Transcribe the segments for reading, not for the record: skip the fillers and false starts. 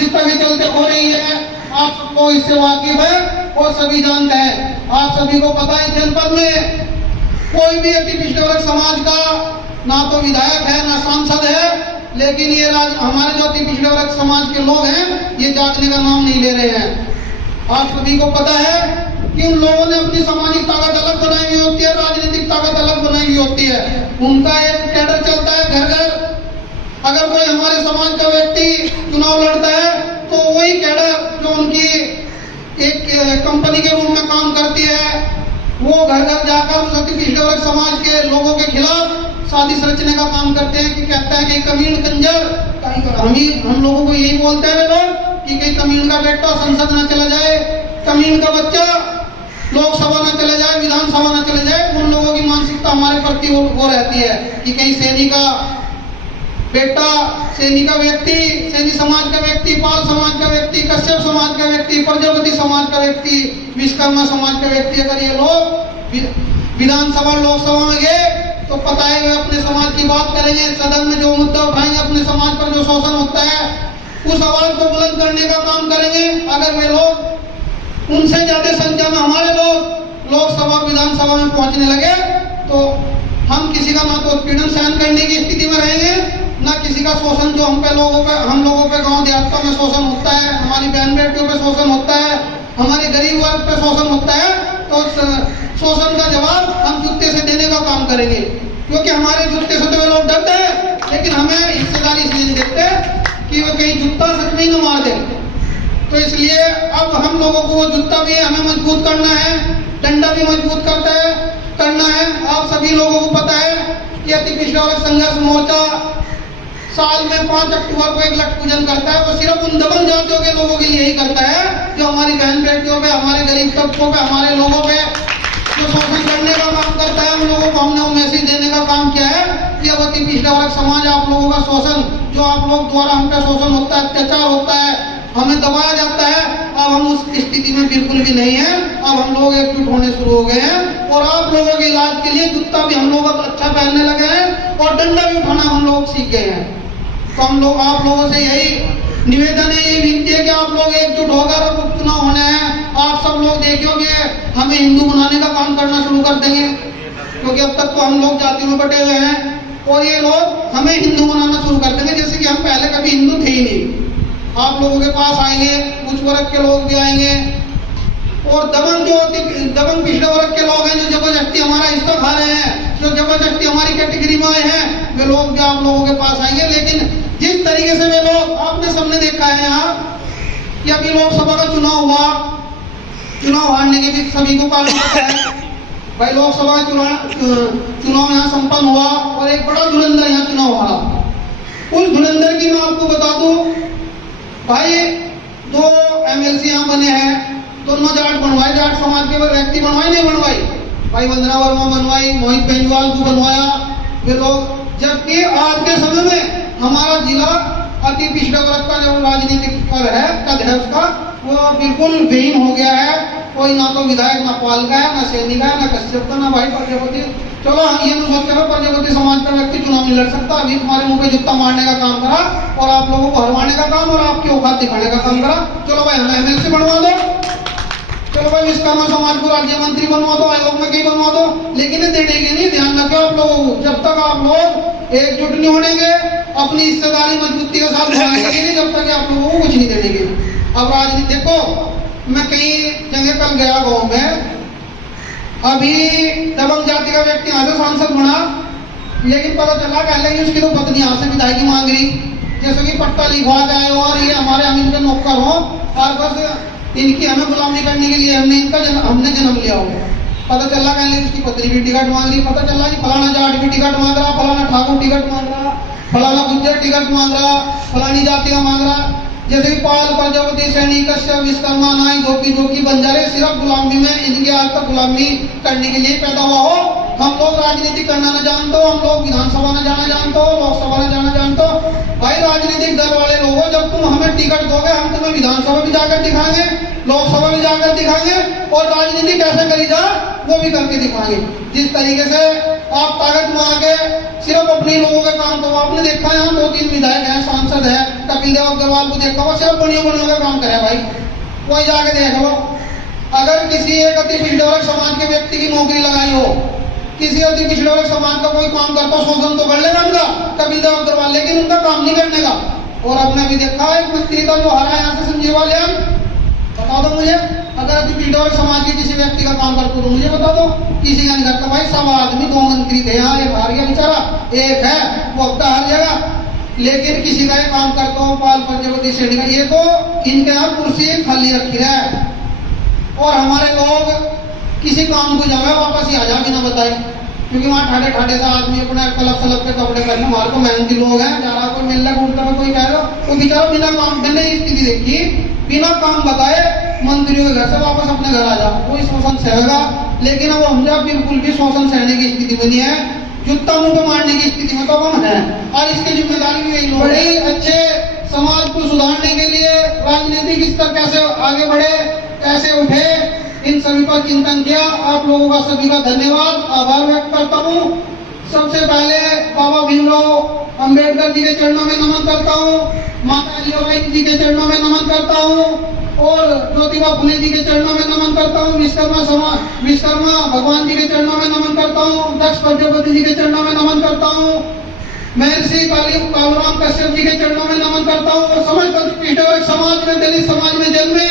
मानसिकता के चलते हो रही है, आप सबको इससे वाकिफ है और सभी जानते हैं। आप सभी को पता है जनपद में कोई भी अति पिछड़े वर्ग समाज का ना तो विधायक है ना सांसद है, लेकिन ये हमारे जो अति पिछड़े वर्ग समाज के लोग हैं ये जागने का नाम नहीं ले रहे हैं। आप सभी को पता है कि उन लोगों ने अपनी सामाजिक ताकत अलग बनाई हुई होती है, राजनीतिक ताकत अलग बनाई हुई होती है। उनका एक कैडर चलता है घर घर। अगर कोई हमारे समाज का व्यक्ति चुनाव लड़ता है तो वही कैडर जो उनकी एक कंपनी के रूप में काम करती है, वो घर घर जाकर उस अति पिछड़े वर्ग समाज के लोगों के खिलाफ साजिश रचने का काम करते हैं कि कहते हैं कि कमीन कंजर, हम लोगों को यही बोलते हैं लोग कि कहीं कमीन का बेटा संसद न चला जाए, कमीन का बच्चा लोकसभा न चले जाए, विधानसभा न चले जाए। उन लोगों की मानसिकता हमारे प्रति वो रहती है कि कहीं सैनी का बेटा, सैनी का व्यक्ति, सैनी समाज का व्यक्ति, पाल समाज का व्यक्ति, कश्यप समाज का व्यक्ति, प्रजापति समाज का व्यक्ति, विश्वकर्मा समाज का व्यक्ति, अगर ये लोग विधानसभा लोकसभा में गए तो पता है वे अपने समाज की बात करेंगे, सदन में जो मुद्दा उठाएंगे, अपने समाज पर जो शोषण होता है उस आवाज को बुलंद करने का काम करेंगे। अगर वे लोग उनसे ज्यादा संख्या में हमारे लोग लोकसभा विधानसभा में पहुंचने लगे तो हम किसी का ना तो उत्पीड़न सहन करने की स्थिति में रहेंगे, ना किसी का शोषण जो हम लोगों पे गांव देहातों में शोषण होता है, हमारी बहन बेटियों पे शोषण होता है, हमारे गरीब वर्ग पे शोषण होता है, तो शोषण का जवाब हम जुत्ते से देने का काम करेंगे। क्योंकि हमारे जुत्ते से तो वे लोग डरते हैं, लेकिन हमें हिस्सेदारी इसलिए नहीं देते कि वो कहीं जूता सच में ही न मार दे। तो इसलिए अब हम लोगों को वो जूता भी हमें मजबूत करना है, डंडा भी मजबूत करना है। आप सभी लोगों को पता है कि अति पिछड़ा वर्ग संघर्ष मोर्चा साल में 5 अक्टूबर को एक लठ पूजन करता है। वो सिर्फ उन दबंग जातियों के लोगों के लिए ही करता है जो हमारी बहन बेटियों पे, हमारे गरीब तबकों पे, हमारे लोगों पे जो शोषण करने का काम करता है। उन लोगों को हमने वो मैसेज देने का काम किया है कि अब अति पिछड़ा वर्ग समाज आप लोगों का शोषण, जो आप लोग द्वारा हम पे शोषण होता है, अत्याचार होता है, हमें दबाया जाता है, अब हम उस स्थिति में बिल्कुल भी नहीं है। अब हम लोग एकजुट होने शुरू हो गए हैं और आप लोगों के इलाज के लिए जूता भी हम लोग अब अच्छा पहनने लगे हैं और डंडा भी उठाना हम लोग सीख गए हैं। तो हम लोग आप लोगों से यही निवेदन है, यही विनती है कि आप लोग एकजुट होकर अब उपचुनाव होने हैं। आप सब लोग देखोगे हमें हिंदू बनाने का काम करना शुरू कर देंगे, क्योंकि अब तक तो हम लोग जाति में बटे हुए हैं और ये लोग हमें हिंदू बनाना शुरू कर देंगे, जैसे कि हम पहले कभी हिंदू थे ही नहीं। आप लोगों के पास आएंगे, उच्च वर्ग के लोग भी आएंगे और दबंग पिछड़े वर्ग के लोग हैं जो जबरदस्ती हमारा हिस्सा खा रहे हैं, जो जबरदस्ती हमारी कैटेगरी में आए हैं, वे लोग भी आप लोगों के पास आएंगे। लेकिन जिस तरीके से वे लोग, आपने सबने देखा है यहाँ कि अभी लोकसभा का चुनाव हुआ, चुनाव हारने के भी सभी को कारण पता है भाई। लोकसभा चुनाव यहाँ संपन्न हुआ और एक बड़ा धुरंधर यहाँ चुनाव हारा। उस धुरंधर की मैं आपको बता दूं भाई, 2 MLC यहाँ बने हैं, दोनों जाट बनवाए, जाट समाज के व्यक्ति बनवाए नहीं बनवाई भाई, वंदना वर्मा बनवाई, मोहित बेंजवाल को बनवाया वे लोग। जबकि आज के समय में हमारा जिला अति पिछड़े वर्ग का जो राजनीतिक पद है उसका वो बिल्कुल विहीन हो गया है। कोई ना तो विधायक, ना पाल का है, ना सैनी का है, ना कश्यप का, ना भाई प्रजापति। चलो हम ये नहीं सोचते प्रजापति समाज का व्यक्ति चुनाव नहीं लड़ सकता, अभी तुम्हारे मुंह पे जूता मारने का काम करा और आप लोगों को हरवाने का काम और आपकी औकात दिखाने का काम करा। चलो भाई हमें MLC बनवा दो, चलो भाई विश्वकर्मा समाज को राज्य मंत्री बनवा दो, आयोग में कहीं बनवा दो, लेकिन देने के नहीं। ध्यान रखो आप लोगों को, जब तक आप लोग एकजुट नहीं होनेंगे, अपनी हिस्सेदारी मजबूती के साथ बनाएंगे नहीं, जब तक आप लोगों को कुछ नहीं देंगे। अब राजनीति देखो, मैं कई जगह कल गया गाँव में, अभी दबंग जाति का व्यक्ति यहाँ से सांसद बना, लेकिन पता चला पहले उसकी तो पत्नी यहाँ से विधायकी मांग रही, जैसे कि पट्टा लिखवा जाए और ये हमारे अमीर के नौकर हो और बस इनकी हमें गुलामी करने के लिए हमने जन्म लिया हो। पता चला पहले उसकी पत्नी भी टिकट मांग रही, पता चला कि फलाना जाट भी टिकट मांग रहा, फलाना ठाकुर टिकट मांग रहा, फलाना गुज्जर टिकट मांग रहा, फलानी जाति का मांग रहा। जैसे कि पाल, प्रजापति, सैनी, कश्यप, विश्वकर्मा, नाई, जोकी बंजारे सिर्फ गुलामी में, इनके आज तक गुलामी करने के लिए पैदा हुआ हो। हम लोग राजनीति करना न जानते हो, हम लोग विधानसभा न जाना जानते हो, लोकसभा न जाना जानते हो, भाई राजनीतिक दल वाले लोगों, जब तुम हमें टिकट दोगे हम तुम्हें विधानसभा में जाकर दिखाएंगे, लोकसभा में जाकर दिखाएंगे, और राजनीति कैसे करी जा वो भी करके दिखाएंगे। जिस तरीके से आप ताकत में आके सिर्फ अपने लोगों का काम करो। आपने देखा यहाँ 2-3 विधायक हैं, सांसद है, कपिल देव अग्रवाल को देखा, वो सिर्फ बनियों का काम करे भाई। कोई जाके देख लो, अगर किसी एक अति पिछड़े वर्ग समाज के व्यक्ति की नौकरी लगाई हो, किसी अति पिछड़े वर्ग समाज का कोई काम करता हो, शोषण तो कर लेगा उनका कपिल देव अग्रवाल, लेकिन उनका काम नहीं करने का। और आपने भी देखा एक मंत्री का जो हारा यहाँ से संजीव वालियान, बता दो मुझे, अगर अति पिछड़े वर्ग समाज के किसी व्यक्ति का काम करते हो तो मुझे बता दो, किसी का नहीं करता भाई। सब आदमी, 2 मंत्री थे यहाँ, एक हार गया बेचारा, एक है वो अब हार जाएगा, लेकिन किसी का ये काम करता हो पाल प्रजापति श्रेणी का, ये तो इनके यहाँ कुर्सी खाली रखी है। और हमारे लोग किसी काम को जावे वापस ही आ जा बिना बताए, क्योंकि वहाँ ठाटे ठाटे से आदमी अपना कलप सलप के कपड़े पहने, हमारे को मेहनती लोग हैं, जा रहा कोई मिल रहा घूमता है, कोई कह रहा वो बेचारा बिना काम, मैंने स्थिति देखी, बिना काम बताए मंत्रियों के घर से वापस अपने घर आ जा, कोई शोषण सहेगा। लेकिन अब हम जब बिल्कुल भी शोषण सहने की स्थिति में नहीं है, जूता मुंह पे मारने की स्थिति में तो हम हैं, और इसकी जिम्मेदारी भी यही लोग। बड़े अच्छे समाज को सुधारने के लिए राजनीतिक स्तर कैसे आगे बढ़े, कैसे उठे, इन सभी पर चिंतन किया। आप लोगों का सभी का धन्यवाद, आभार व्यक्त करता हूँ। सबसे पहले बाबा भीमराव अंबेडकर जी के चरणों में नमन करता हूँ, माता अहिल्याबाई जी के चरणों में नमन करता हूँ, और ज्योतिबा फुले जी के चरणों में नमन करता हूँ, विश्वकर्मा भगवान जी के चरणों में नमन करता हूँ, दक्ष प्रजापति जी के चरणों में नमन करता हूँ, महर्षि कालूराम कश्यप जी के चरणों में नमन करता हूँ। समस्त पिछड़े वर्ग समाज में, दलित समाज में जन्मे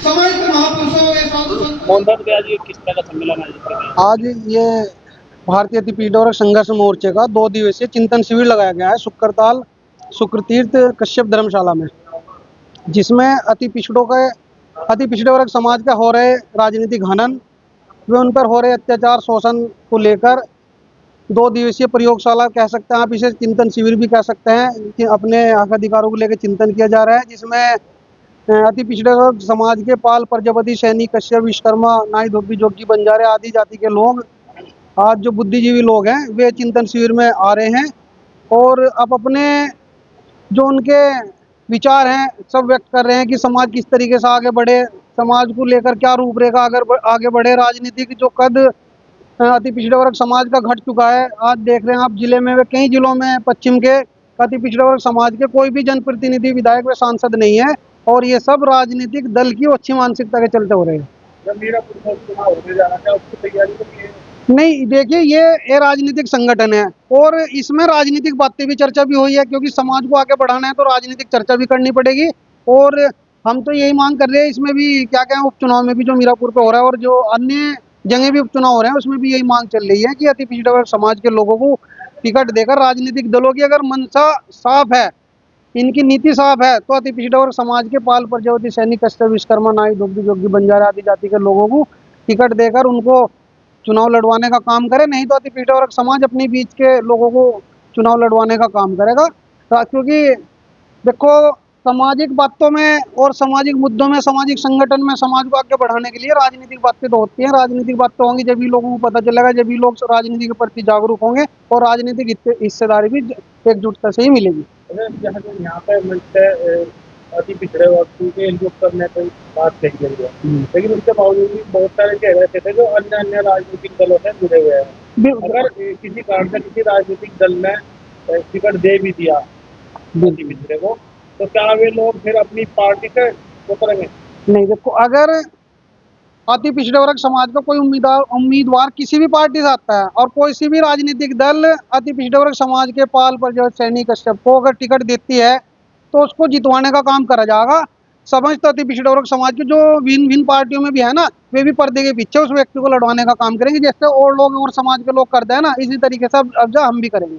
समस्त महापुरुषों के साधु संत। आज किस तरह का सम्मेलन है? आज ये भारतीय अति पिछड़े वर्ग संघर्ष मोर्चे का 2 दिवसीय चिंतन शिविर लगाया गया है शुक्रताल शुक्रतीर्थ कश्यप धर्मशाला में, जिसमें अति पिछड़े वर्ग समाज का हो रहे राजनीतिक हनन व उन पर हो रहे अत्याचार शोषण को लेकर 2 दिवसीय प्रयोगशाला कह सकते हैं आप इसे, चिंतन शिविर भी कह सकते हैं, कि अपने हक अधिकारों को लेकर चिंतन किया जा रहा है, जिसमें अति पिछड़े वर्ग समाज के पाल प्रजापति सैनी कश्यप विश्वकर्मा नाई धोबी जोगी बंजारे आदि जाति के लोग, आज जो बुद्धिजीवी लोग हैं वे चिंतन शिविर में आ रहे हैं, और अब अपने जो उनके विचार हैं सब व्यक्त कर रहे हैं कि समाज किस तरीके से आगे बढ़े, समाज को लेकर क्या रूपरेखा अगर आगे बढ़े। राजनीतिक जो कद अति पिछड़े वर्ग समाज का घट चुका है, आज देख रहे हैं आप जिले में, वे कई जिलों में पश्चिम के अति पिछड़े वर्ग समाज के कोई भी जनप्रतिनिधि विधायक व सांसद नहीं है, और ये सब राजनीतिक दल की अच्छी मानसिकता के चलते हो रहे हैं। नहीं, देखिए ये राजनीतिक संगठन है, और इसमें राजनीतिक बातें भी चर्चा भी हुई है, क्योंकि समाज को आगे बढ़ाना है तो राजनीतिक चर्चा भी करनी पड़ेगी। और हम तो यही मांग कर रहे हैं, इसमें भी क्या क्या उपचुनाव में भी जो मीरापुर पे हो रहा है और जो अन्य जगह भी उपचुनाव हो रहे हैं उसमें भी यही मांग चल रही है कि अति पिछड़े वर्ग समाज के लोगों को टिकट देकर राजनीतिक दलों की अगर मंशा साफ है, इनकी नीति साफ है, तो अति पिछड़े वर्ग समाज के पाल प्रजापति सैनी कश्यप विश्वकर्मा नाई धोबी जोगी बंजारा आदि जाति के लोगों को टिकट देकर उनको चुनाव लड़वाने का काम करे, नहीं तो अति पिछड़े वर्ग समाज अपने बीच के लोगों को चुनाव लड़वाने का काम करेगा। क्योंकि देखो, सामाजिक बातों में और सामाजिक मुद्दों में, सामाजिक संगठन में समाज को आगे बढ़ाने के लिए राजनीतिक बातें तो होती हैं। राजनीतिक बातें होंगी जब भी लोगों को पता चलेगा, जब भी लोग राजनीति के प्रति जागरूक होंगे, और राजनीतिक हिस्सेदारी भी एकजुटता से ही मिलेगी। यहाँ पे मिलते अति पिछड़े वर्ग के इंक्लूड करने पर बात कही गई है, लेकिन उसके बावजूद भी बहुत सारे चेहरे ऐसे थे जो अन्य राजनीतिक दलों से जुड़े हुए हैं। अगर किसी कारण से किसी राजनीतिक दल ने टिकट दे भी दिया अति पिछड़े को, तो क्या वे लोग फिर अपनी पार्टी से वो करेंगे? नहीं, देखो, अगर अति पिछड़े वर्ग समाज का कोई उम्मीदवार किसी भी पार्टी से आता है और कोई सी भी राजनीतिक दल अति पिछड़े वर्ग समाज के पाल प्रजापति सैनी कश्यप को अगर टिकट देती है तो उसको जितवाने का काम करा जाएगा। समस्त अति पिछड़े वर्ग समाज के जो भिन्न पार्टियों में भी है ना, वे भी पर्दे के पीछे उस व्यक्ति को लड़वाने का काम करेंगे, जैसे और लोग और समाज के लोग करते हैं ना, इसी तरीके से अब हम भी करेंगे।